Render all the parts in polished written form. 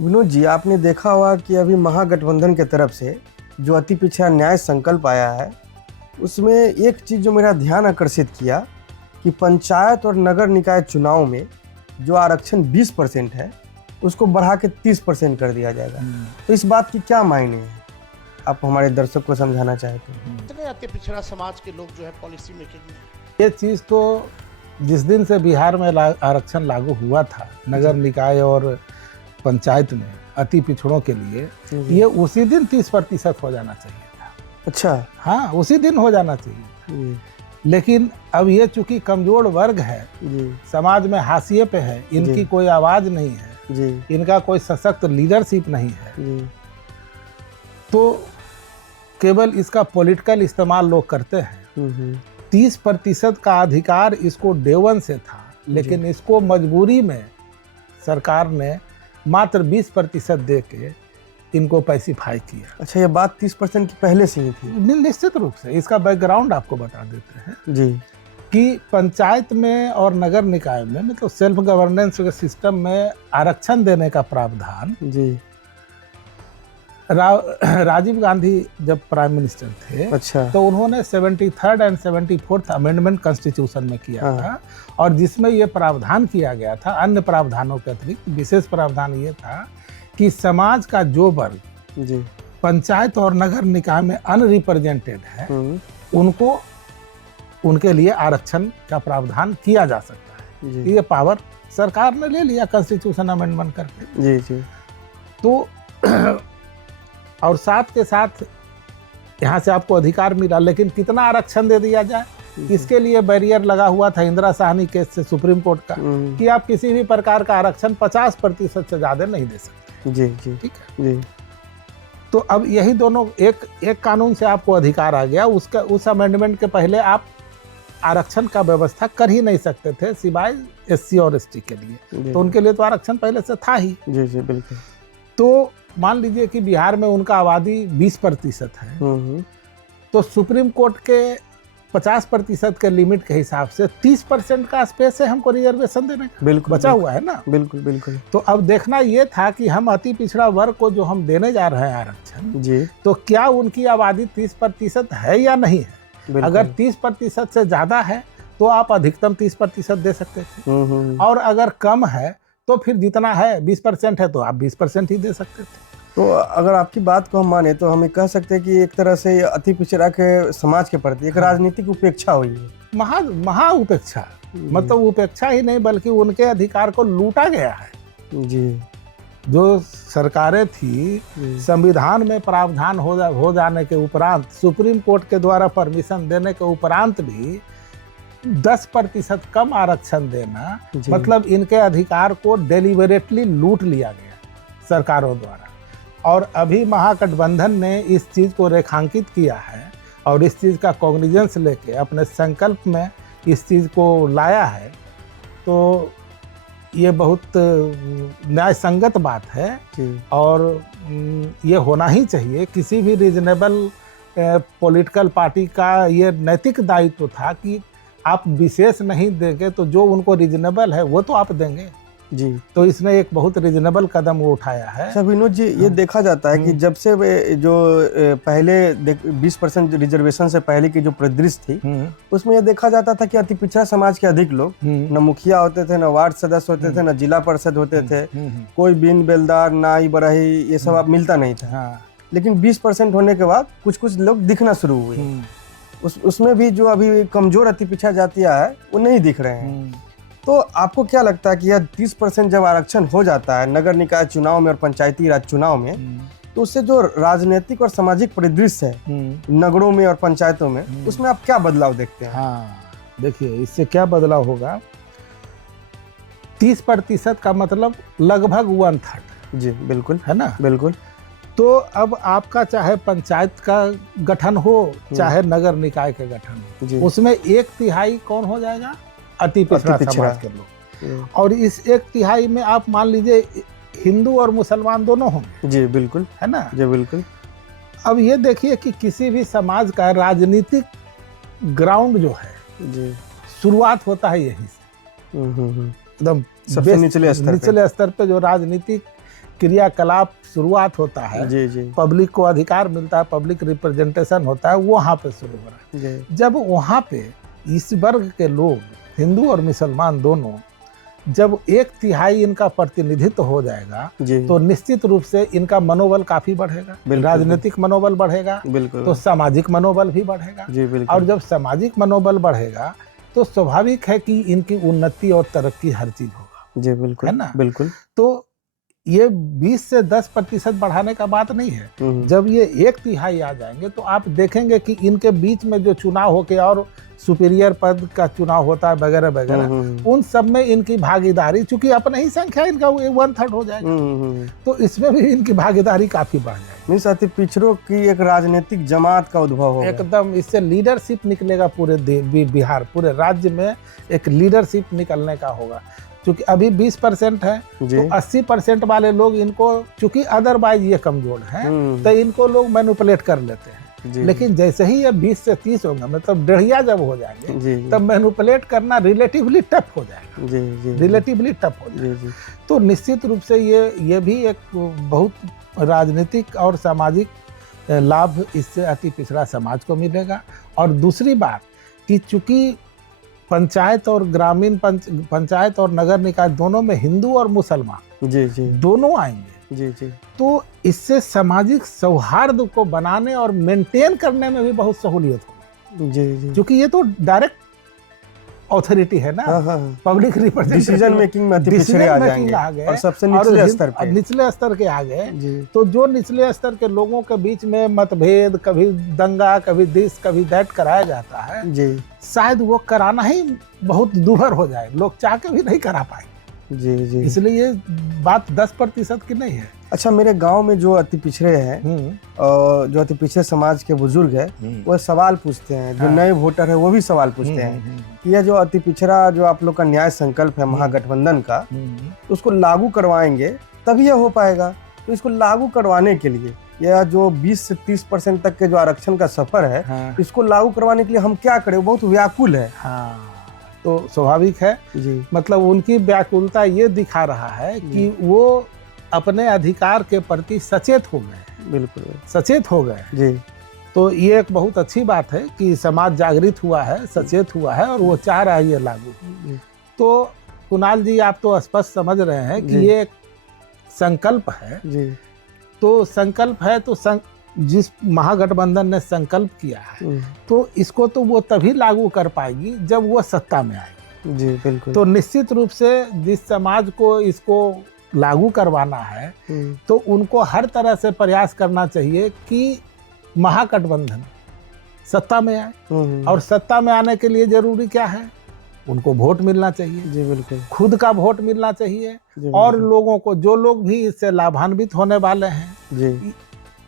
विनोद जी, आपने देखा होगा कि अभी महागठबंधन की तरफ से जो अति पिछड़ा न्याय संकल्प आया है, उसमें एक चीज़ जो मेरा ध्यान आकर्षित किया कि पंचायत और नगर निकाय चुनाव में जो आरक्षण 20% है, उसको बढ़ा के 30% कर दिया जाएगा। तो इस बात की क्या मायने है? आप हमारे दर्शक को समझाना चाहते हैं। इतने अति पिछड़ा समाज के लोग जो है पॉलिसी मेकिंग में, ये चीज़ तो जिस दिन से बिहार में आरक्षण लागू हुआ था नगर निकाय और पंचायत में अति पिछड़ों के लिए, ये उसी दिन 30% हो जाना चाहिए था। अच्छा। हाँ, उसी दिन हो जाना चाहिए। लेकिन अब ये चूंकि कमजोर वर्ग है, समाज में हाशिए पे है, इनकी कोई आवाज नहीं है, इनका कोई सशक्त लीडरशिप नहीं है, तो केवल इसका पॉलिटिकल इस्तेमाल लोग करते हैं। 30% का अधिकार इसको डे वन से था, लेकिन इसको मजबूरी में सरकार ने मात्र 20% दे के इनको पैसिफाई किया। अच्छा, ये बात 30% की पहले से ही थी? निश्चित रूप से। इसका बैकग्राउंड आपको बता देते हैं जी कि पंचायत में और नगर निकाय में, मतलब सेल्फ गवर्नेंस के सिस्टम में आरक्षण देने का प्रावधान जी राजीव गांधी जब प्राइम मिनिस्टर थे, अच्छा, तो उन्होंने 73rd and 74th amendment constitution में किया था, और जिसमें ये प्रावधान किया गया था, अन्य प्रावधानों के अतिरिक्त विशेष प्रावधान ये था कि समाज का जो वर्ग जी पंचायत और नगर निकाय में अनरिप्रेजेंटेड है, उनको उनके लिए आरक्षण का प्रावधान किया जा सकता है। ये पावर सरकार ने ले लिया कॉन्स्टिट्यूशन अमेंडमेंट करके। जी जी। तो और साथ के साथ यहाँ से आपको अधिकार मिला, लेकिन कितना आरक्षण दे दिया जाए, इसके लिए बैरियर लगा हुआ था इंदिरा साहनी केस से सुप्रीम कोर्ट का, कि आप किसी भी प्रकार का आरक्षण 50% से ज्यादा नहीं दे सकते। जी जी, ठीक है जी। तो अब यही दोनों एक कानून से आपको अधिकार आ गया। उस अमेंडमेंट के पहले आप आरक्षण का व्यवस्था कर ही नहीं सकते थे, सिवाय SC और ST के लिए। तो उनके लिए तो आरक्षण पहले से था ही। जी जी, बिल्कुल। तो मान लीजिए कि बिहार में उनका आबादी 20% है, तो सुप्रीम कोर्ट के 50% के लिमिट के हिसाब से 30% का स्पेस है हमको रिजर्वेशन देने का। बिल्कुल, बचा हुआ है ना। बिल्कुल बिल्कुल। तो अब देखना ये था कि हम अति पिछड़ा वर्ग को जो हम देने जा रहे हैं आरक्षण जी, तो क्या उनकी आबादी 30% है या नहीं है। अगर 30% से ज्यादा है तो आप अधिकतम 30% दे सकते थे, और अगर कम है तो फिर जितना है 20% है तो आप 20% ही दे सकते थे। तो अगर आपकी बात को हम माने तो हमें कह सकते हैं कि एक तरह से अति पिछड़ा के समाज के प्रति एक राजनीतिक उपेक्षा हुई है। महा उपेक्षा, मतलब उपेक्षा ही नहीं बल्कि उनके अधिकार को लूटा गया है। जी। जो सरकारें थी, संविधान में प्रावधान हो जाने के उपरांत, सुप्रीम कोर्ट के द्वारा परमिशन देने के उपरांत भी 10% कम आरक्षण देना, मतलब इनके अधिकार को डेलिबरेटली लूट लिया गया सरकारों द्वारा। और अभी महागठबंधन ने इस चीज़ को रेखांकित किया है और इस चीज़ का कॉग्निजेंस लेके अपने संकल्प में इस चीज़ को लाया है। तो ये बहुत न्याय संगत बात है, और ये होना ही चाहिए। किसी भी रीजनेबल पॉलिटिकल पार्टी का ये नैतिक दायित्व था कि आप विशेष नहीं देंगे तो जो उनको रीजनेबल है वो तो आप देंगे जी। तो इसने एक बहुत रीजनेबल कदम वो उठाया है। अच्छा विनोद जी, ये देखा जाता है कि जब से जो पहले 20% रिजर्वेशन से पहले की जो परिदृश्य थी, उसमें ये देखा जाता था कि अति पिछड़ा समाज के अधिक लोग न मुखिया होते थे, न वार्ड सदस्य होते थे, न जिला परिषद होते थे, कोई बीन बेलदार, नाई बराही, ये सब अब मिलता नहीं था। लेकिन 20% होने के बाद कुछ कुछ लोग दिखना शुरू हुए। उसमें भी जो अभी कमजोर अति पिछड़ा जातियां है वो नहीं दिख रहे हैं। तो आपको क्या लगता है कि यह 30% जब आरक्षण हो जाता है नगर निकाय चुनाव में और पंचायती राज चुनाव में, तो उससे जो राजनीतिक और सामाजिक परिदृश्य है नगरों में और पंचायतों में, उसमें आप क्या बदलाव देखते हैं? हाँ, देखिए इससे क्या बदलाव होगा। 30% का मतलब लगभग 1/3। जी बिल्कुल, है ना, बिल्कुल। तो अब आपका चाहे पंचायत का गठन हो, चाहे नगर निकाय का गठन हो, उसमें 1/3 कौन हो जाएगा? अति पिछड़ा समाज के लोग। और इस 1/3 में आप मान लीजिए हिंदू और मुसलमान दोनों होंगे। जी बिल्कुल, है ना। जी बिल्कुल। अब ये देखिए कि किसी भी समाज का राजनीतिक ग्राउंड जो है, जी, शुरुआत होता है यहीं से, एकदम सबसे निचले स्तर पे जो राजनीतिक क्रियाकलाप शुरुआत होता है, जी जी पब्लिक को अधिकार मिलता है, पब्लिक रिप्रेजेंटेशन होता है, वो वहाँ पे शुरू हो रहा है। जी जब वहाँ पे इस वर्ग के लोग, हिंदू और मुसलमान दोनों, जब 1/3 इनका प्रतिनिधित्व हो जाएगा जी तो निश्चित रूप से इनका मनोबल काफी बढ़ेगा, बिल्कुल, राजनीतिक मनोबल बढ़ेगा, बिल्कुल तो सामाजिक मनोबल भी बढ़ेगा। जी बिल्कुल और जब सामाजिक मनोबल बढ़ेगा तो स्वाभाविक है कि इनकी उन्नति और तरक्की हर चीज होगा, जी बिल्कुल है ना? बिल्कुल तो ये 20 से 10% बढ़ाने का बात नहीं है। जब ये 1/3 आ जाएंगे तो आप देखेंगे कि इनके बीच में जो चुनाव होके और सुपीरियर पद का चुनाव होता है वगैरह वगैरह, उन सब में इनकी भागीदारी, चूंकि अपने ही संख्या इनका 1/3 हो जाएगा, तो इसमें भी इनकी भागीदारी काफी बढ़ जाएगी। मीन्स अति पिछड़ों की एक राजनीतिक जमात का उद्भव होगा। एकदम इससे लीडरशिप निकलेगा, पूरे बिहार, पूरे राज्य में एक लीडरशिप निकलने का होगा। क्योंकि अभी 20% है तो 80% वाले लोग इनको, चूंकि अदरवाइज ये कमजोर हैं, तो इनको लोग मैनिपुलेट कर लेते हैं। लेकिन जैसे ही ये 20 से 30 होंगे, मतलब डेढ़िया जब हो जाएंगे, तब मैनिपुलेट करना रिलेटिवली टफ हो जाएगा, रिलेटिवली टफ हो जाएगा। तो निश्चित रूप से ये भी एक बहुत राजनीतिक और सामाजिक लाभ इससे अति पिछड़ा समाज को मिलेगा। और दूसरी बात कि चूंकि पंचायत और ग्रामीण पंचायत और नगर निकाय दोनों में हिंदू और मुसलमान जी दोनों आएंगे, जी तो इससे सामाजिक सौहार्द को बनाने और मेंटेन करने में भी बहुत सहूलियत होगी। जी क्योंकि ये तो डायरेक्ट अथॉरिटी है ना, पब्लिक रिप्रेजेंटेटिव, डिसीजन मेकिंग में अति पिछड़े आ जाएंगे और सबसे निचले स्तर पे, निचले स्तर के आ गए। तो जो निचले स्तर के लोगों के बीच में मतभेद, कभी दंगा, कभी दिस कभी दैट कराया जाता है जी, शायद वो कराना ही बहुत दूभर हो जाए, लोग चाह के भी नहीं करा पाएंगे। जी जी इसलिए ये बात 10% की नहीं है। अच्छा, मेरे गांव में जो अति पिछड़े हैं, जो अति पिछड़े समाज के बुजुर्ग हैं, वो सवाल पूछते हैं, जो नए वोटर है वो भी सवाल पूछते हैं कि यह जो अति पिछड़ा जो आप लोग का न्याय संकल्प है महागठबंधन का, उसको लागू करवाएंगे तभी यह हो पाएगा। तो इसको लागू करवाने के लिए यह जो 20 से 30% तक के जो आरक्षण का सफर है, इसको लागू करवाने के लिए हम क्या करें, बहुत व्याकुल है। तो स्वाभाविक है जी, मतलब उनकी व्याकुलता ये दिखा रहा है कि वो अपने अधिकार के प्रति सचेत हो गए, बिल्कुल सचेत हो गए जी। तो ये एक बहुत अच्छी बात है कि समाज जागृत हुआ है, सचेत हुआ है और वो चाह रहा है ये लागू। तो कुणाल जी, आप तो स्पष्ट समझ रहे हैं कि ये एक संकल्प है जी। तो संकल्प है तो जिस महागठबंधन ने संकल्प किया है, तो इसको तो वो तभी लागू कर पाएगी जब वो सत्ता में आएगी जी, बिल्कुल। तो निश्चित रूप से जिस समाज को इसको लागू करवाना है, तो उनको हर तरह से प्रयास करना चाहिए कि महागठबंधन सत्ता में आए। और सत्ता में आने के लिए जरूरी क्या है, उनको वोट मिलना चाहिए जी, बिल्कुल। खुद का वोट मिलना चाहिए और लोगों को, जो लोग भी इससे लाभान्वित होने वाले हैं जी,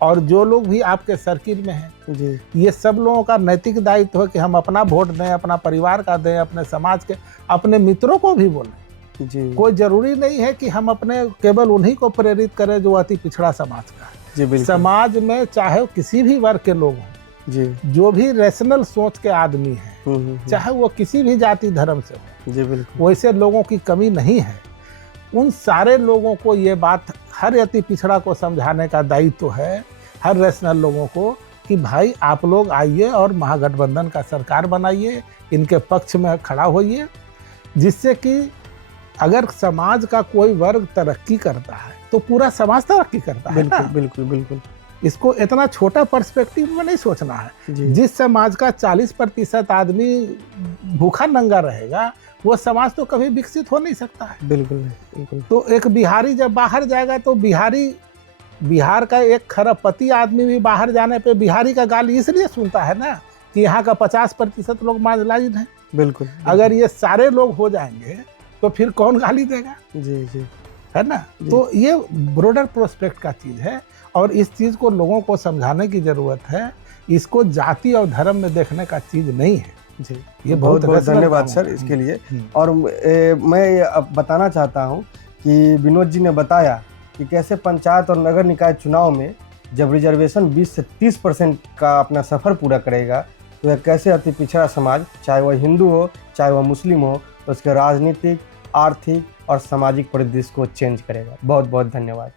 और जो लोग भी आपके सर्किल में हैं जी, ये सब लोगों का नैतिक दायित्व है कि हम अपना वोट दें, अपना परिवार का दें, अपने समाज के, अपने मित्रों को भी बोलें जी। कोई जरूरी नहीं है कि हम अपने केवल उन्हीं को प्रेरित करें जो अति पिछड़ा समाज का है जी। समाज में चाहे किसी भी वर्ग के लोग हों जी, जो भी रैशनल सोच के आदमी हैं, चाहे वो किसी भी जाति धर्म से हो जी, बिल्कुल, वैसे लोगों की कमी नहीं है। उन सारे लोगों को ये बात, हर अति पिछड़ा को समझाने का दायित्व है, हर रैशनल लोगों को, कि भाई आप लोग आइए और महागठबंधन का सरकार बनाइए, इनके पक्ष में खड़ा होइए, जिससे कि अगर समाज का कोई वर्ग तरक्की करता है तो पूरा समाज तरक्की करता है। बिल्कुल बिल्कुल बिल्कुल। इसको इतना छोटा पर्सपेक्टिव में नहीं सोचना है। जिस समाज का 40% आदमी भूखा नंगा रहेगा, वो समाज तो कभी विकसित हो नहीं सकता है। बिल्कुल बिल्कुल। तो एक बिहारी जब बाहर जाएगा तो बिहार का एक खरबपति आदमी भी बाहर जाने पे बिहारी का गाली इसलिए सुनता है ना कि यहाँ का 50% लोग मार्जिनाइज्ड हैं। बिल्कुल। अगर ये सारे लोग हो जाएंगे तो फिर कौन गाली देगा जी जी, है ना। तो ये ब्रॉडर प्रोस्पेक्ट का चीज़ है और इस चीज़ को लोगों को समझाने की ज़रूरत है। इसको जाति और धर्म में देखने का चीज़ नहीं है जी। ये बहुत बहुत धन्यवाद सर इसके लिए। और मैं अब बताना चाहता हूँ कि विनोद जी ने बताया कि कैसे पंचायत और नगर निकाय चुनाव में जब रिजर्वेशन 20 से 30% का अपना सफ़र पूरा करेगा, तो यह कैसे अति पिछड़ा समाज, चाहे वह हिंदू हो चाहे वह मुस्लिम हो, उसके राजनीतिक, आर्थिक और सामाजिक परिदृश्य को चेंज करेगा। बहुत बहुत धन्यवाद।